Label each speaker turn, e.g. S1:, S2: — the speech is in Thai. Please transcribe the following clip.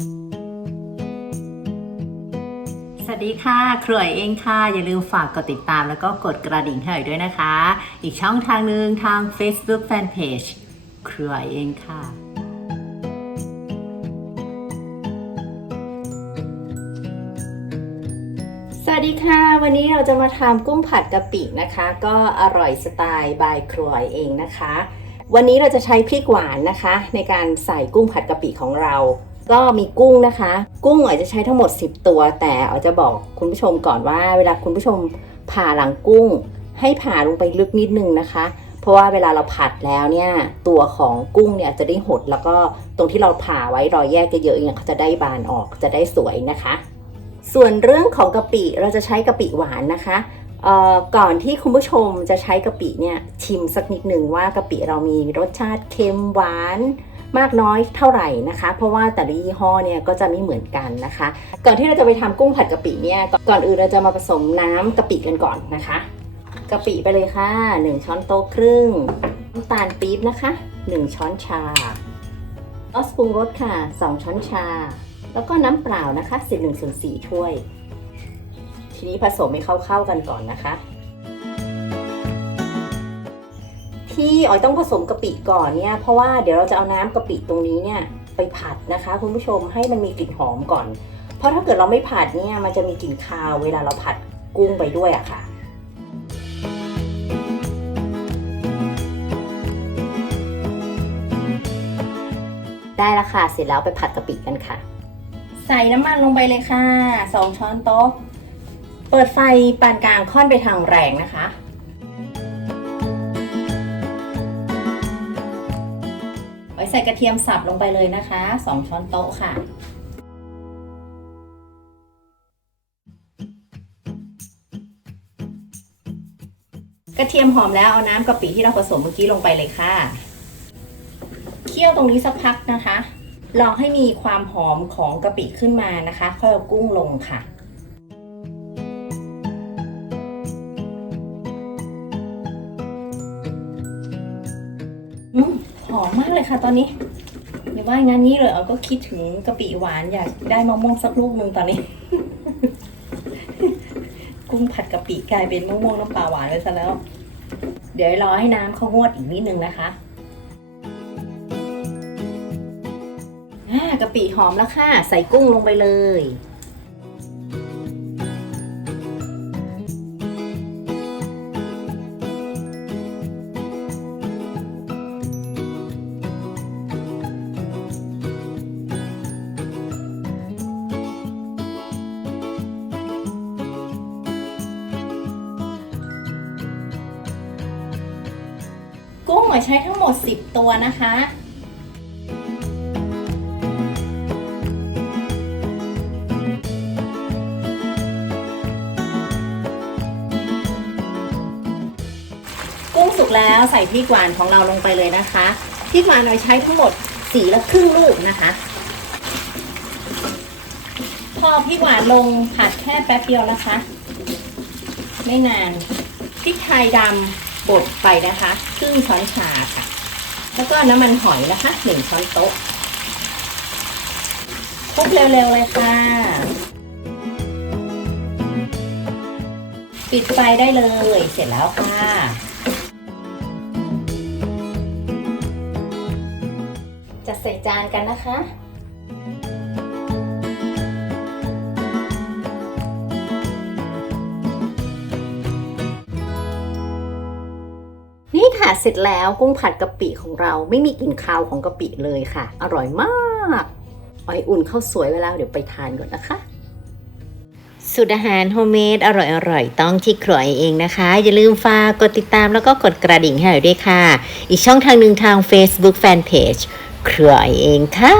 S1: สวัสดีค่ะ ครัวเองค่ะ อย่าลืมฝากกดติดตามแล้วก็กดกระดิ่งให้หน่อยด้วยนะคะ อีกช่องทางหนึ่งทาง Facebook Fanpage ครัวเองค่ะ
S2: สวัสดีค่ะ วันนี้เราจะมาทำกุ้งผัดกะปินะคะ ก็อร่อยสไตล์บายครัวเองนะคะ วันนี้เราจะใช้พริกหวานนะคะ ในการใส่กุ้งผัดกะปิของเรา ก็มีกุ้งนะคะ กุ้งอาจจะใช้ทั้งหมด 10 ตัว แต่อาจจะบอกคุณผู้ชมก่อนว่า เวลาคุณผู้ชมผ่าหลังกุ้ง ให้ผ่าลงไปลึกนิดนึงนะคะ เพราะว่าเวลาเราผัดแล้วเนี่ยตัวของกุ้งเนี่ยจะได้หดแล้วก็ตรงที่เราผ่าไว้รอยแยกเยอะๆเนี่ยเขาจะได้บานออกจะได้สวยนะคะ ส่วนเรื่องของกะปิเราจะใช้กะปิหวานนะคะเออก่อนที่คุณผู้ชมจะใช้กะปิเนี่ยชิมสักนิดหนึ่งว่ากะปิเรามีรสชาติเค็มหวาน มากน้อยเท่าไหร่นะคะ เพราะว่าแต่ละยี่ห้อเนี่ยก็จะไม่เหมือนกันนะคะ ก่อนที่เราจะไปทำกุ้งผัดกะปิเนี่ยก่อนอื่นเราจะมาผสมน้ำกะปิกันก่อนนะคะกะปิไปเลยค่ะ 1 ช้อนโต๊ะครึ่งน้ำตาลปี๊บนะคะ 1 ช้อนชาซอสปรุงรสค่ะ 2 ช้อนชา แล้วก็น้ำเปล่านะคะสิบหนึ่งส่วนสี่ถ้วย ทีนี้ผสมให้เข้าๆกันก่อนนะคะ ที่ออยต้องผสมกะปิก่อนเนี่ยเพราะว่าเดี๋ยวเราจะเอาน้ำกะปิตรงนี้เนี่ยไปผัดนะคะ คุณผู้ชมให้มันมีกลิ่นหอมก่อน เพราะถ้าเกิดเราไม่ผัดเนี่ยมันจะมีกลิ่นคาวเวลาเราผัดกุ้งไปด้วยอะค่ะได้ละค่ะ เสร็จแล้วไปผัดกะปิกันค่ะ ใส่น้ำมันลงไปเลยค่ะสองช้อนโต๊ะ เปิดไฟปานกลางค่อนไปทางแรงนะคะ ส่กระเทียมสับลงไปเลยนะคะสองช้อนโต๊ะค่ะ กระเทียมหอมแล้วเอาน้ำกะปิที่เราผสมเมื่อกี้ลงไปเลยค่ะ เคี่ยวตรงนี้สักพักนะคะรอให้มีความหอมของกะปิขึ้นมานะคะ ค่อยเอากุ้งลงค่ะอืม หอมมากเลยค่ะตอนนี้หรือว่างานนี้เลยเอาก็คิดถึงกะปิหวานอยากได้มะม่วงสักลูกหนึ่งตอนนี้ กุ้งผัดกะปิกลายเป็นมะม่วงน้ำปลาหวานไปซะแล้ว เดี๋ยวรอให้น้ำเขางวดอีกนิดนึงนะคะอ่ากะปิหอมแล้วค่ะ ใส่กุ้งลงไปเลย กุ้งหอยใช้ทั้งหมด 10 ตัวนะคะกุ้งสุกแล้วใส่พริกหวานของเราลงไปเลยนะคะพริกหวานเราใช้ทั้งหมดสีละครึ่งลูกนะคะ พอพริกหวานลงผัดแค่แป๊บเดียวนะคะ ไม่นานพริกไทยดำ บดไปนะคะครึ่งช้อนชาค่ะ แล้วก็น้ำมันหอยนะคะหนึ่งช้อนโต๊ะคลุกเร็วๆเลยค่ะ ปิดไฟได้เลยเสร็จแล้วค่ะ จะใส่จานกันนะคะ เสร็จแล้วกุ้งผัดกะปิของเราไม่มีกลิ่นคาวของกะปิเลยค่ะ อร่อยมากออยอุ่นข้าวสวยไว้แล้วเดี๋ยวไปทานก่อนนะคะ
S1: สูตรอาหารโฮมเมดอร่อยอร่อยต้องที่ครัวเองนะคะ อย่าลืมฝากกดติดตามแล้วก็กดกระดิ่งให้ด้วยค่ะ อีกช่องทางหนึ่งทาง Facebook Fanpage ครัวเองค่ะ